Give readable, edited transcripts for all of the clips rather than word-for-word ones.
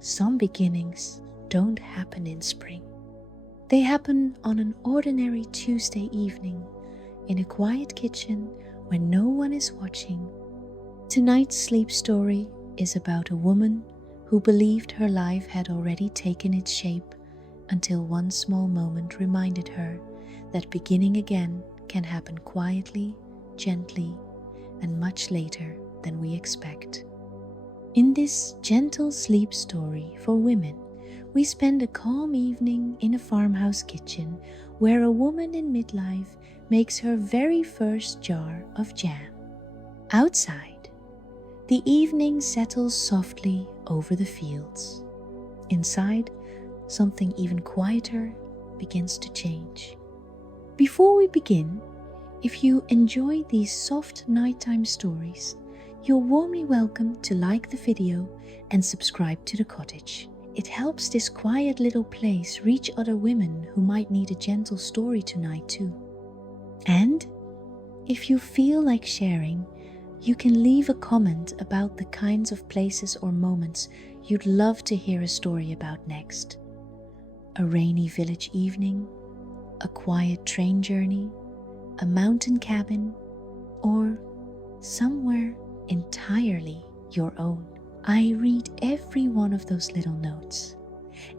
some beginnings don't happen in spring. They happen on an ordinary Tuesday evening in a quiet kitchen when no one is watching. Tonight's sleep story is about a woman who believed her life had already taken its shape until one small moment reminded her that beginning again can happen quietly, gently, and much later than we expect. In this gentle sleep story for women, we spend a calm evening in a farmhouse kitchen where a woman in midlife makes her very first jar of jam. Outside, the evening settles softly over the fields. Inside, something even quieter begins to change. Before we begin, if you enjoy these soft nighttime stories, you're warmly welcome to like the video and subscribe to the Cottage. It helps this quiet little place reach other women who might need a gentle story tonight too. And if you feel like sharing, you can leave a comment about the kinds of places or moments you'd love to hear a story about next. A rainy village evening, a quiet train journey, a mountain cabin, or somewhere entirely your own. I read every one of those little notes.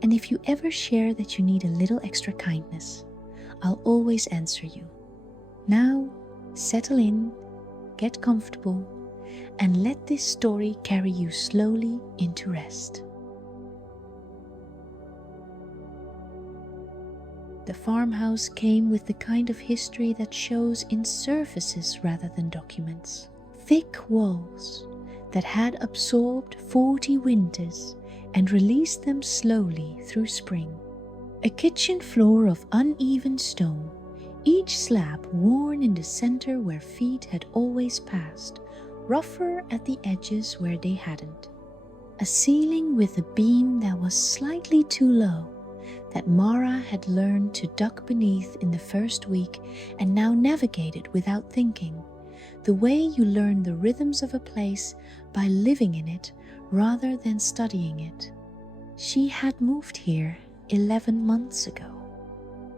And if you ever share that you need a little extra kindness, I'll always answer you. Now, settle in, get comfortable, and let this story carry you slowly into rest. The farmhouse came with the kind of history that shows in surfaces rather than documents. Thick walls that had absorbed 40 winters and released them slowly through spring. A kitchen floor of uneven stone, each slab worn in the center where feet had always passed, rougher at the edges where they hadn't. A ceiling with a beam that was slightly too low, that Mara had learned to duck beneath in the first week and now navigated without thinking, the way you learn the rhythms of a place by living in it rather than studying it. She had moved here 11 months ago.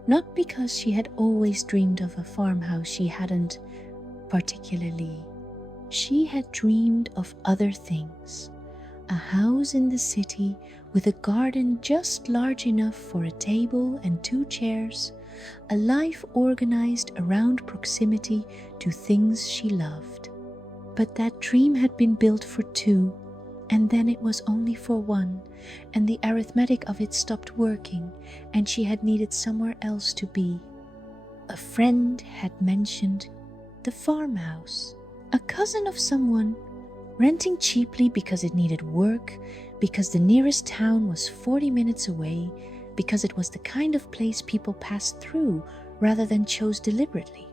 Not because she had always dreamed of a farmhouse she hadn't particularly. She had dreamed of other things. A house in the city with a garden just large enough for a table and 2 chairs, a life organized around proximity to things she loved. But that dream had been built for 2, and then it was only for 1, and the arithmetic of it stopped working, and she had needed somewhere else to be. A friend had mentioned the farmhouse. A cousin of someone, renting cheaply because it needed work, because the nearest town was 40 minutes away, because it was the kind of place people passed through rather than chose deliberately.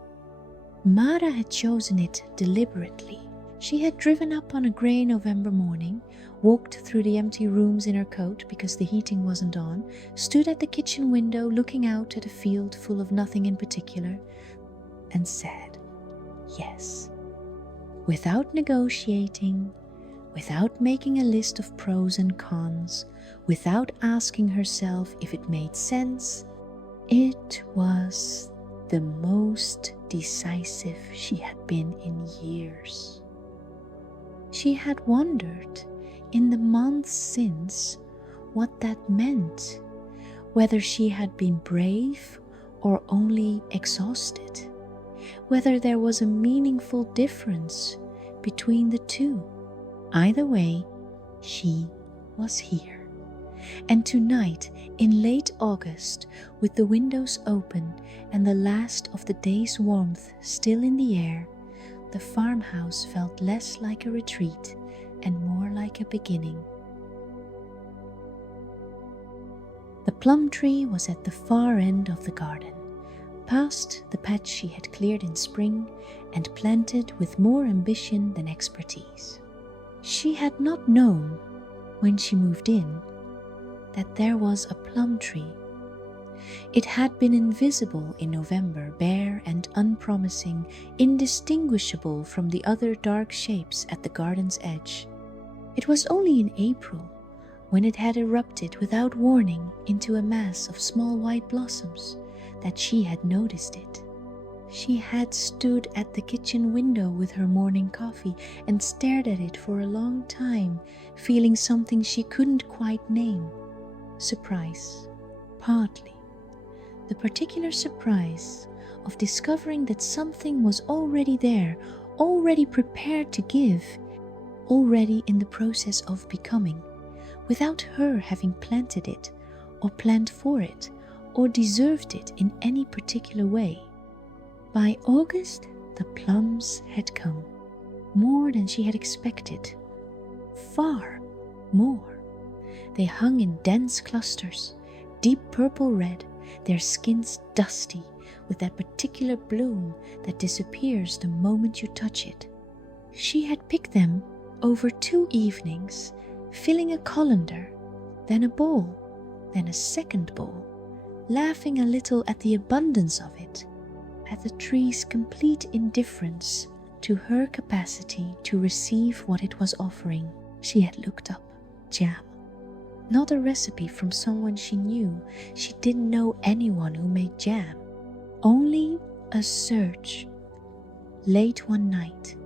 Mara had chosen it deliberately. She had driven up on a grey November morning, walked through the empty rooms in her coat because the heating wasn't on, stood at the kitchen window looking out at a field full of nothing in particular, and said yes. Without negotiating, without making a list of pros and cons, without asking herself if it made sense, it was the most decisive she had been in years. She had wondered in the months since what that meant, whether she had been brave or only exhausted, whether there was a meaningful difference between the two. Either way, she was here. And tonight, in late August, with the windows open and the last of the day's warmth still in the air, the farmhouse felt less like a retreat and more like a beginning. The plum tree was at the far end of the garden, past the patch she had cleared in spring and planted with more ambition than expertise. She had not known, when she moved in, that there was a plum tree. It had been invisible in November, bare and unpromising, indistinguishable from the other dark shapes at the garden's edge. It was only in April, when it had erupted without warning into a mass of small white blossoms, that she had noticed it. She had stood at the kitchen window with her morning coffee and stared at it for a long time, feeling something she couldn't quite name. Surprise, partly. The particular surprise of discovering that something was already there, already prepared to give, already in the process of becoming, without her having planted it, or planned for it, or deserved it in any particular way. By August, the plums had come, more than she had expected, far more. They hung in dense clusters, deep purple red, their skins dusty with that particular bloom that disappears the moment you touch it. She had picked them over 2 evenings, filling a colander, then a bowl, then a second bowl, laughing a little at the abundance of it, at the tree's complete indifference to her capacity to receive what it was offering. She had looked up jam. Not a recipe from someone she knew. She didn't know anyone who made jam. Only a search, late one night,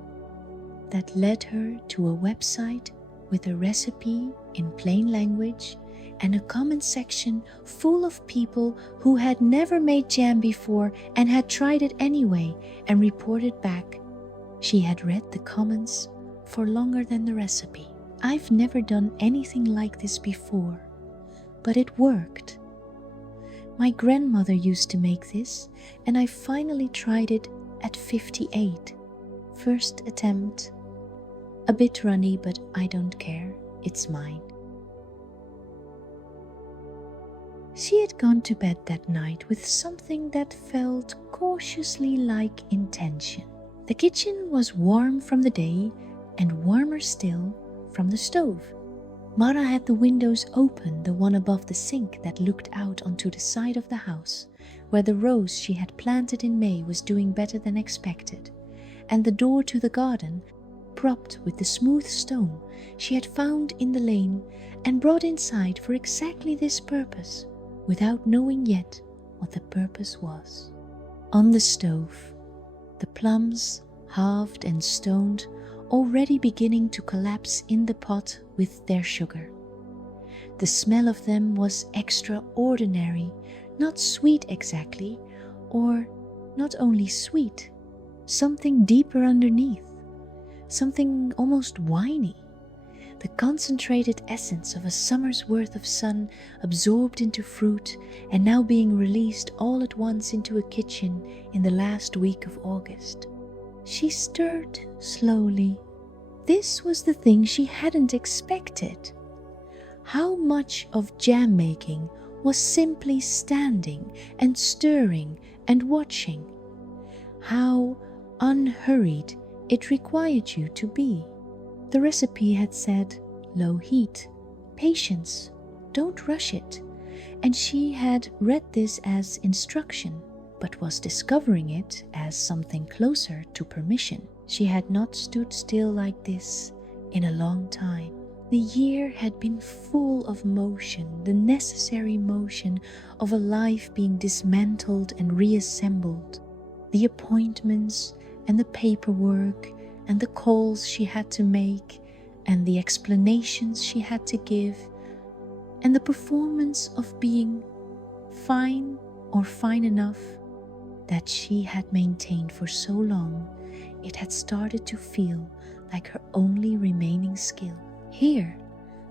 that led her to a website with a recipe in plain language and a comment section full of people who had never made jam before and had tried it anyway and reported back. She had read the comments for longer than the recipe. I've never done anything like this before, but it worked. My grandmother used to make this, and I finally tried it at 58. First attempt. A bit runny, but I don't care. It's mine. She had gone to bed that night with something that felt cautiously like intention. The kitchen was warm from the day and warmer still from the stove. Mara had the windows open, the one above the sink that looked out onto the side of the house, where the rose she had planted in May was doing better than expected, and the door to the garden, propped with the smooth stone she had found in the lane and brought inside for exactly this purpose, without knowing yet what the purpose was. On the stove, the plums, halved and stoned, already beginning to collapse in the pot with their sugar. The smell of them was extraordinary, not sweet exactly, or not only sweet, something deeper underneath, something almost winey, the concentrated essence of a summer's worth of sun absorbed into fruit and now being released all at once into a kitchen in the last week of August. She stirred slowly. This was the thing she hadn't expected. How much of jam making was simply standing and stirring and watching. How unhurried it required you to be. The recipe had said low heat, patience, don't rush it, and she had read this as instruction, but was discovering it as something closer to permission. She had not stood still like this in a long time. The year had been full of motion, the necessary motion of a life being dismantled and reassembled. The appointments and the paperwork and the calls she had to make and the explanations she had to give and the performance of being fine or fine enough that she had maintained for so long, it had started to feel like her only remaining skill. Here,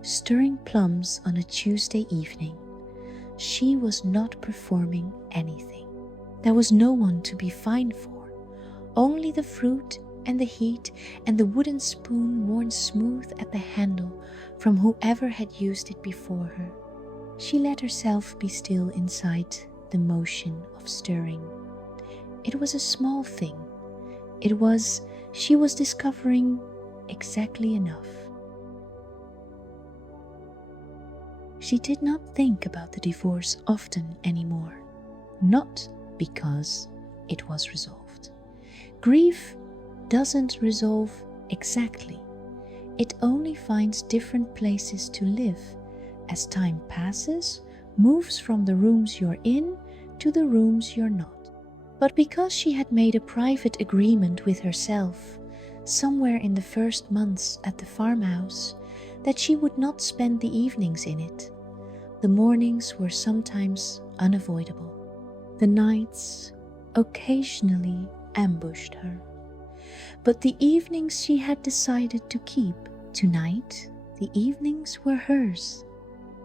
stirring plums on a Tuesday evening, she was not performing anything. There was no one to be fined for, only the fruit and the heat and the wooden spoon worn smooth at the handle from whoever had used it before her. She let herself be still inside the motion of stirring. It was a small thing. She was discovering exactly enough. She did not think about the divorce often anymore, not because it was resolved. Grief doesn't resolve exactly. It only finds different places to live, as time passes, moves from the rooms you're in to the rooms you're not. But because she had made a private agreement with herself, somewhere in the first months at the farmhouse, that she would not spend the evenings in it, the mornings were sometimes unavoidable. The nights occasionally ambushed her. But the evenings she had decided to keep. Tonight, the evenings were hers.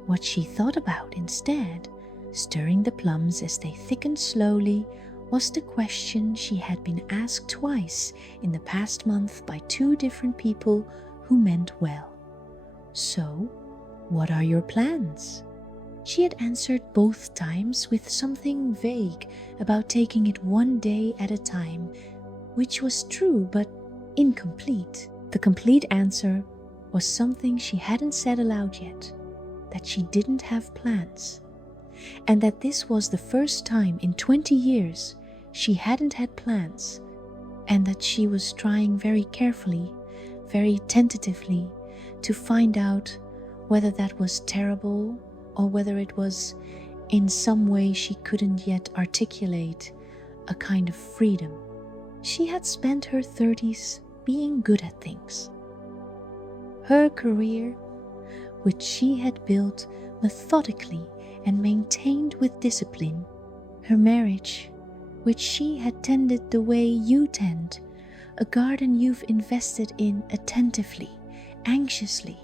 What she thought about instead, stirring the plums as they thickened slowly, was the question she had been asked twice in the past month by two different people who meant well. So, what are your plans? She had answered both times with something vague about taking it one day at a time, which was true but incomplete. The complete answer was something she hadn't said aloud yet, that she didn't have plans, and that this was the first time in 20 years she hadn't had plans, and that she was trying very carefully, very tentatively, to find out whether that was terrible or whether it was, in some way she couldn't yet articulate, a kind of freedom. She had spent her 30s being good at things. Her career, which she had built methodically and maintained with discipline, her marriage, which she had tended the way you tend, a garden you've invested in attentively, anxiously,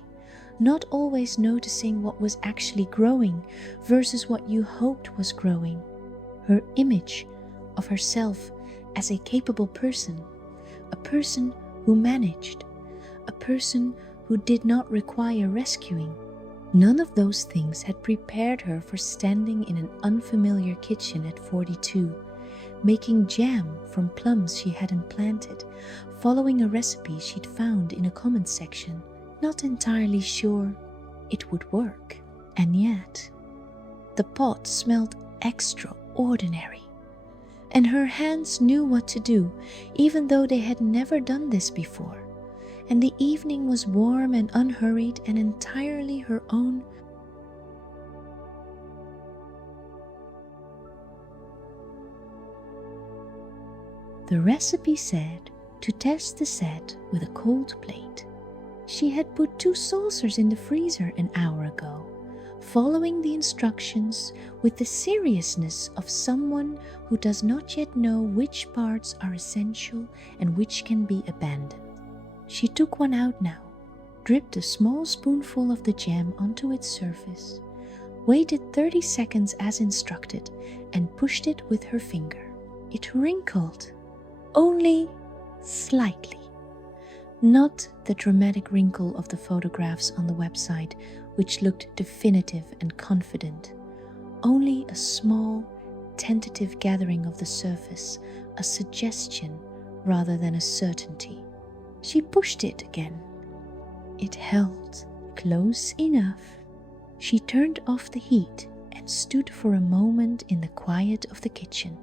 not always noticing what was actually growing versus what you hoped was growing, her image of herself as a capable person, a person who managed, a person who did not require rescuing. None of those things had prepared her for standing in an unfamiliar kitchen at 42, making jam from plums she hadn't planted, following a recipe she'd found in a comment section, not entirely sure it would work. And yet, the pot smelled extraordinary, and her hands knew what to do, even though they had never done this before. And the evening was warm and unhurried and entirely her own. The recipe said to test the set with a cold plate. She had put 2 saucers in the freezer an hour ago, following the instructions with the seriousness of someone who does not yet know which parts are essential and which can be abandoned. She took one out now, dripped a small spoonful of the jam onto its surface, waited 30 seconds as instructed, and pushed it with her finger. It wrinkled, only slightly. Not the dramatic wrinkle of the photographs on the website, which looked definitive and confident. Only a small, tentative gathering of the surface, a suggestion rather than a certainty. She pushed it again. It held close enough. She turned off the heat and stood for a moment in the quiet of the kitchen,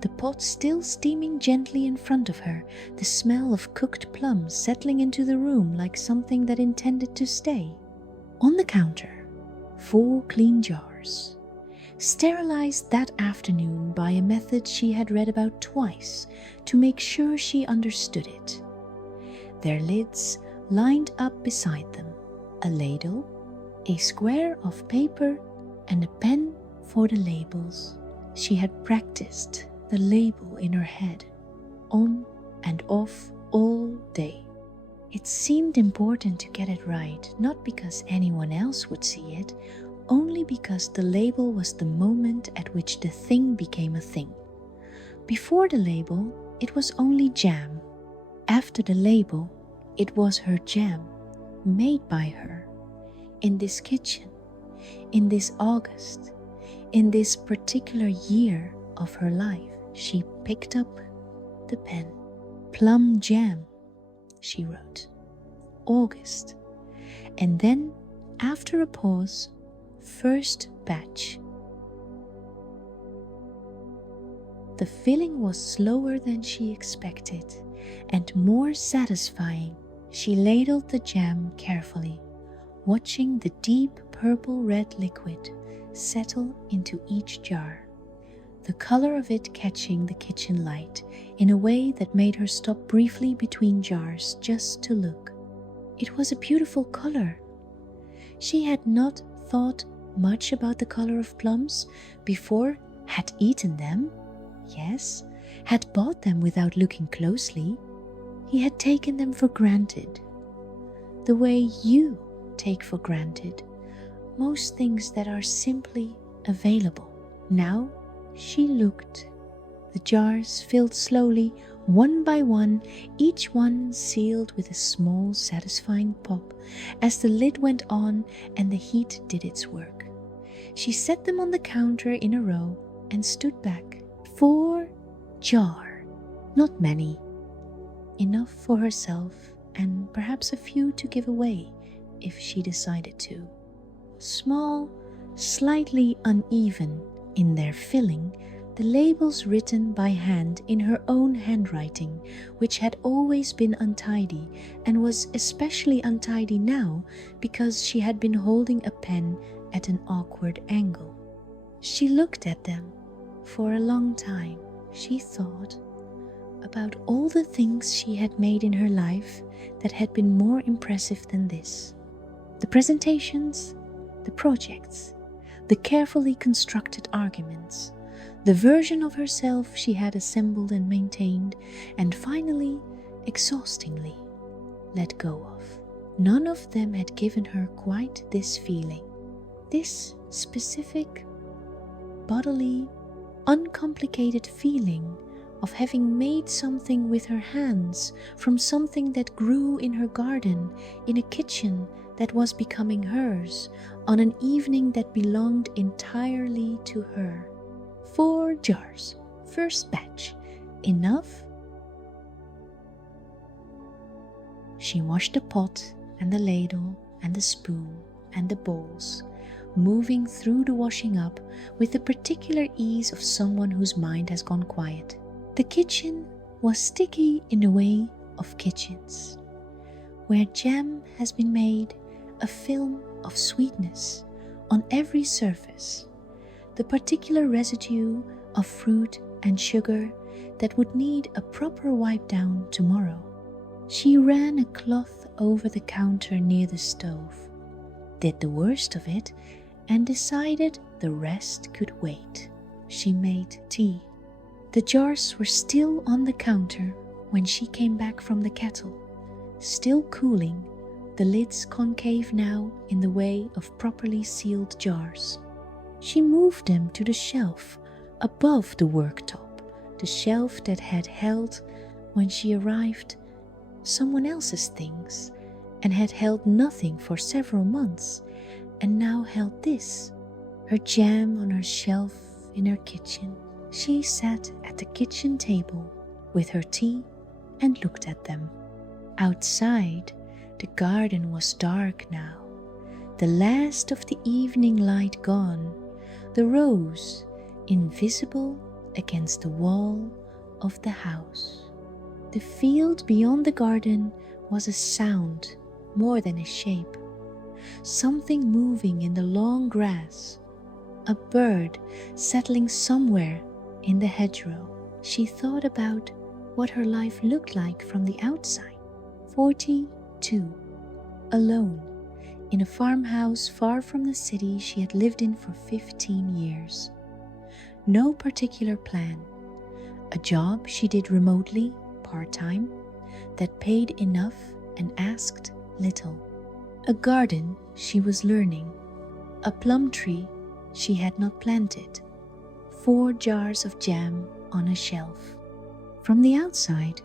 the pot still steaming gently in front of her, the smell of cooked plums settling into the room like something that intended to stay. On the counter, 4 clean jars, sterilized that afternoon by a method she had read about twice to make sure she understood it. Their lids lined up beside them, a ladle, a square of paper, and a pen for the labels. She had practiced the label in her head, on and off all day. It seemed important to get it right, not because anyone else would see it, only because the label was the moment at which the thing became a thing. Before the label, it was only jam. After the label, it was her jam, made by her, in this kitchen, in this August, in this particular year of her life. She picked up the pen. Plum jam, she wrote. August. And then, after a pause, first batch. The filling was slower than she expected and more satisfying. She ladled the jam carefully, watching the deep purple-red liquid settle into each jar, the color of it catching the kitchen light in a way that made her stop briefly between jars just to look. It was a beautiful color. She had not thought much about the color of plums before, had eaten them, yes, had bought them without looking closely. He had taken them for granted, the way you take for granted most things that are simply available. Now she looked. The jars filled slowly, one by one, each one sealed with a small satisfying pop as the lid went on and the heat did its work. She set them on the counter in a row and stood back. 4 jar, not many. Enough for herself and perhaps a few to give away if she decided to. Small, slightly uneven in their filling, the labels written by hand in her own handwriting, which had always been untidy and was especially untidy now because she had been holding a pen at an awkward angle. She looked at them for a long time. She thought about all the things she had made in her life that had been more impressive than this. The presentations, the projects, the carefully constructed arguments, the version of herself she had assembled and maintained, and finally, exhaustingly, let go of. None of them had given her quite this feeling, this specific, bodily, uncomplicated feeling of having made something with her hands from something that grew in her garden, in a kitchen that was becoming hers, on an evening that belonged entirely to her. 4 jars, first batch, enough? She washed the pot and the ladle and the spoon and the bowls, moving through the washing up with the particular ease of someone whose mind has gone quiet. The kitchen was sticky in the way of kitchens. Where jam has been made, a film of sweetness on every surface, the particular residue of fruit and sugar that would need a proper wipe down tomorrow. She ran a cloth over the counter near the stove, did the worst of it, and decided the rest could wait. She made tea. The jars were still on the counter when she came back from the kettle, still cooling, the lids concave now in the way of properly sealed jars. She moved them to the shelf above the worktop, the shelf that had held, when she arrived, someone else's things, and had held nothing for several months, and now held this, her jam on her shelf in her kitchen. She sat at the kitchen table with her tea and looked at them. Outside, the garden was dark now, the last of the evening light gone, the rose invisible against the wall of the house. The field beyond the garden was a sound more than a shape, something moving in the long grass, a bird settling somewhere in the hedgerow. She thought about what her life looked like from the outside. 42, alone, in a farmhouse far from the city she had lived in for 15 years. No particular plan. A job she did remotely, part-time, that paid enough and asked little. A garden she was learning. A plum tree she had not planted. 4 jars of jam on a shelf. From the outside,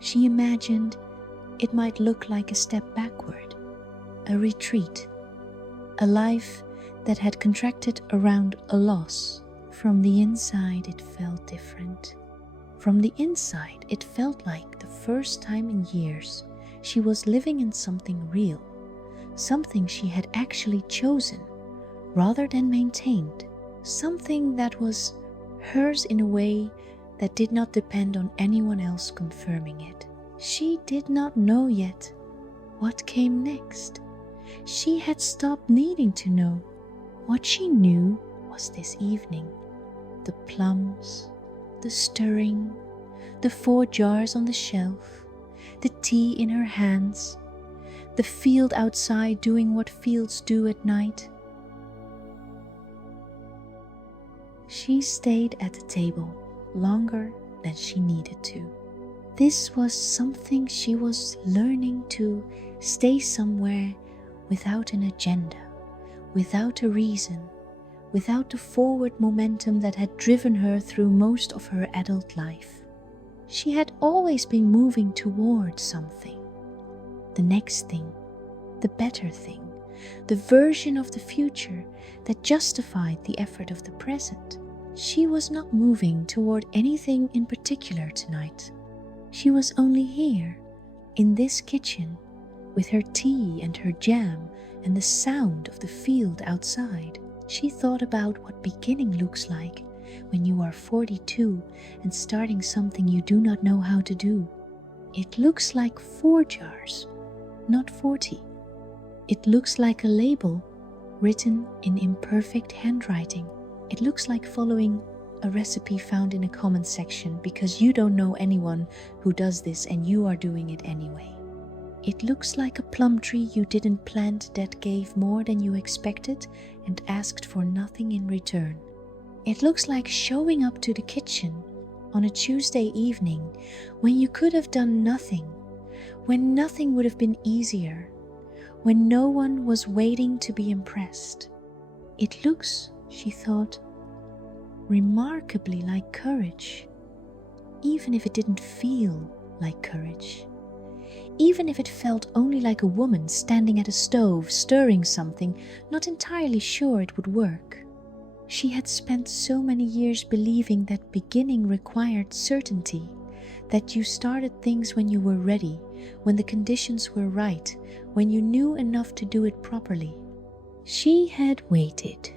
she imagined it might look like a step backward, a retreat, a life that had contracted around a loss. From the inside, it felt different. From the inside, it felt like the first time in years she was living in something real, something she had actually chosen rather than maintained, something that was hers in a way that did not depend on anyone else confirming it. She did not know yet what came next. She had stopped needing to know. What she knew was this evening. The plums, the stirring, the 4 jars on the shelf, the tea in her hands, the field outside doing what fields do at night. She stayed at the table longer than she needed to. This was something she was learning, to stay somewhere without an agenda, without a reason, without the forward momentum that had driven her through most of her adult life. She had always been moving towards something. The next thing, the better thing, the version of the future that justified the effort of the present. She was not moving toward anything in particular tonight. She was only here, in this kitchen, with her tea and her jam and the sound of the field outside. She thought about what beginning looks like when you are 42 and starting something you do not know how to do. It looks like 4 jars, not 40. It looks like a label written in imperfect handwriting. It looks like following a recipe found in a comment section because you don't know anyone who does this and you are doing it anyway. It looks like a plum tree you didn't plant that gave more than you expected and asked for nothing in return. It looks like showing up to the kitchen on a Tuesday evening when you could have done nothing, when nothing would have been easier, when no one was waiting to be impressed. It looks, she thought, remarkably like courage, even if it didn't feel like courage. Even if it felt only like a woman standing at a stove stirring something, not entirely sure it would work. She had spent so many years believing that beginning required certainty, that you started things when you were ready, when the conditions were right, when you knew enough to do it properly. She had waited,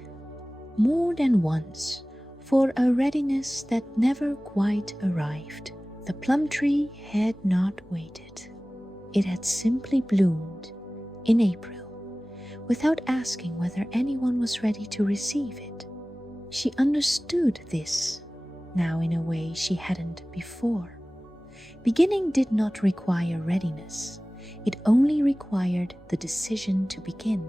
more than once, for a readiness that never quite arrived. The plum tree had not waited. It had simply bloomed in April, without asking whether anyone was ready to receive it. She understood this now in a way she hadn't before. Beginning did not require readiness. It only required the decision to begin.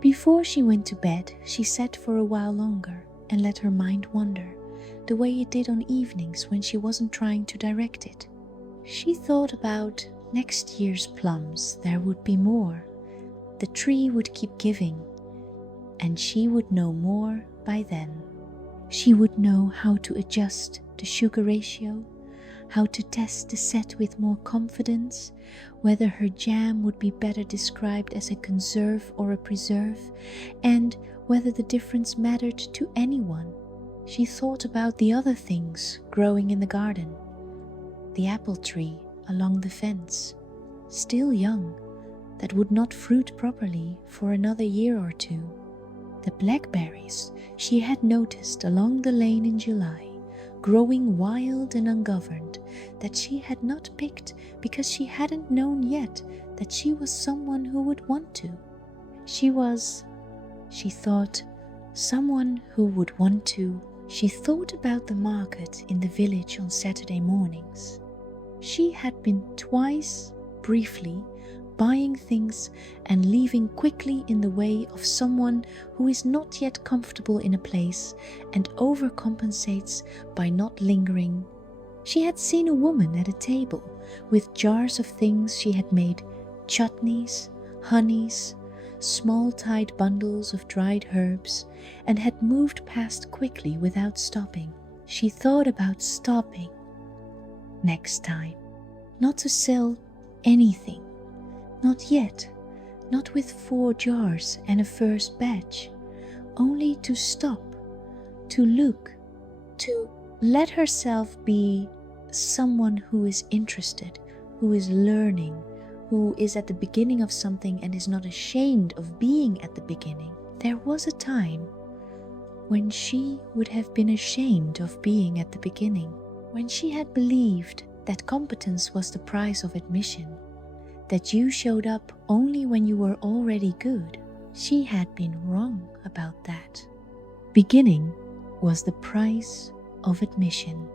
Before she went to bed, she sat for a while longer and let her mind wander, the way it did on evenings when she wasn't trying to direct it. She thought about next year's plums. There would be more. The tree would keep giving, and she would know more by then. She would know how to adjust the sugar ratio, how to test the set with more confidence, whether her jam would be better described as a conserve or a preserve, and whether the difference mattered to anyone. She thought about the other things growing in the garden. The apple tree along the fence, still young, that would not fruit properly for another year or 2. The blackberries she had noticed along the lane in July, growing wild and ungoverned, that she had not picked because she hadn't known yet that she was someone who would want to. She was, she thought, someone who would want to. She thought about the market in the village on Saturday mornings. She had been twice, briefly, buying things and leaving quickly in the way of someone who is not yet comfortable in a place and overcompensates by not lingering. She had seen a woman at a table with jars of things she had made, chutneys, honeys, small tied bundles of dried herbs, and had moved past quickly without stopping. She thought about stopping next time, not to sell anything. Not yet, not with 4 jars and a first batch, only to stop, to look, to let herself be someone who is interested, who is learning, who is at the beginning of something and is not ashamed of being at the beginning. There was a time when she would have been ashamed of being at the beginning, when she had believed that competence was the price of admission, that you showed up only when you were already good. She had been wrong about that. Beginning was the price of admission.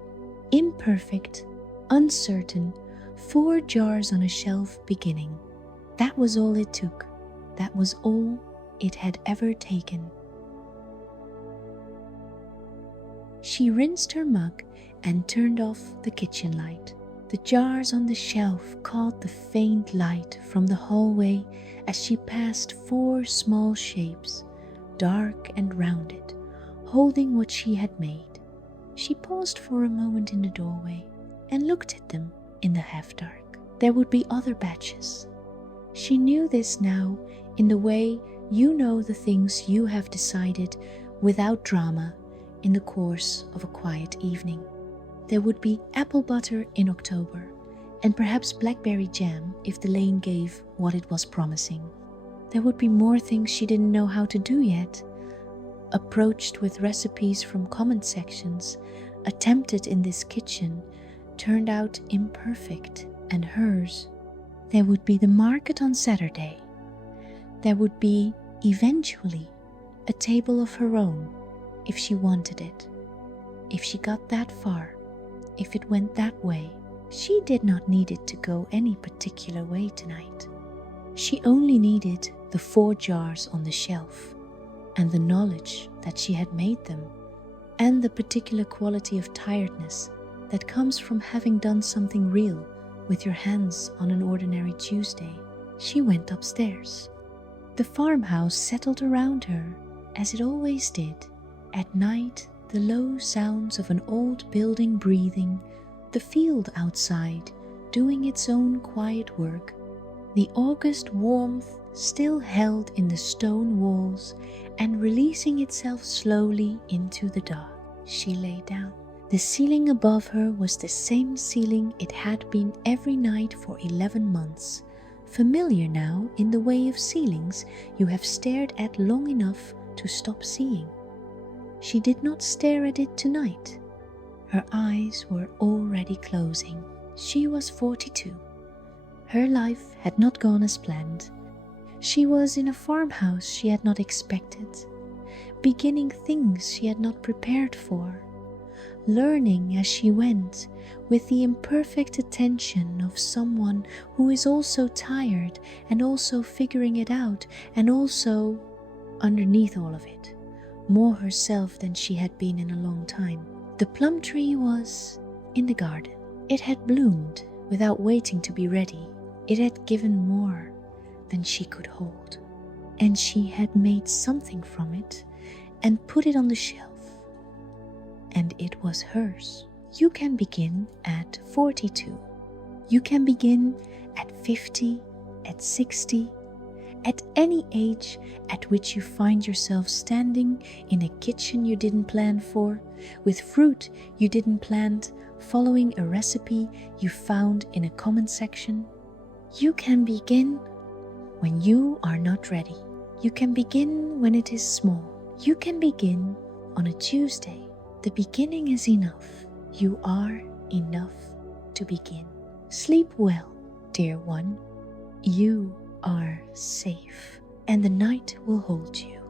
Imperfect, uncertain, 4 jars on a shelf beginning. That was all it took. That was all it had ever taken. She rinsed her mug and turned off the kitchen light. The jars on the shelf caught the faint light from the hallway as she passed 4 small shapes, dark and rounded, holding what she had made. She paused for a moment in the doorway and looked at them in the half-dark. There would be other batches. She knew this now in the way you know the things you have decided without drama in the course of a quiet evening. There would be apple butter in October, and perhaps blackberry jam if the lane gave what it was promising. There would be more things she didn't know how to do yet, approached with recipes from comment sections, attempted in this kitchen, turned out imperfect and hers. There would be the market on Saturday. There would be, eventually, a table of her own, if she wanted it. If she got that far, if it went that way, she did not need it to go any particular way tonight. She only needed the 4 jars on the shelf, and the knowledge that she had made them, and the particular quality of tiredness that comes from having done something real with your hands on an ordinary Tuesday. She went upstairs. The farmhouse settled around her, as it always did. At night, the low sounds of an old building breathing, the field outside doing its own quiet work, the August warmth still held in the stone walls and releasing itself slowly into the dark. She lay down. The ceiling above her was the same ceiling it had been every night for 11 months, familiar now in the way of ceilings you have stared at long enough to stop seeing. She did not stare at it tonight. Her eyes were already closing. She was 42. Her life had not gone as planned. She was in a farmhouse she had not expected, beginning things she had not prepared for, learning as she went with the imperfect attention of someone who is also tired and also figuring it out and also, underneath all of it, more herself than she had been in a long time. The plum tree was in the garden. It had bloomed without waiting to be ready. It had given more than she could hold, and she had made something from it and put it on the shelf, and it was hers. You can begin at 42. You can begin at 50, at 60, at any age at which you find yourself standing in a kitchen you didn't plan for, with fruit you didn't plant, following a recipe you found in a comment section. You can begin when you are not ready. You can begin when it is small. You can begin on a Tuesday. The beginning is enough. You are enough to begin. Sleep well, dear one. You are safe, and the night will hold you.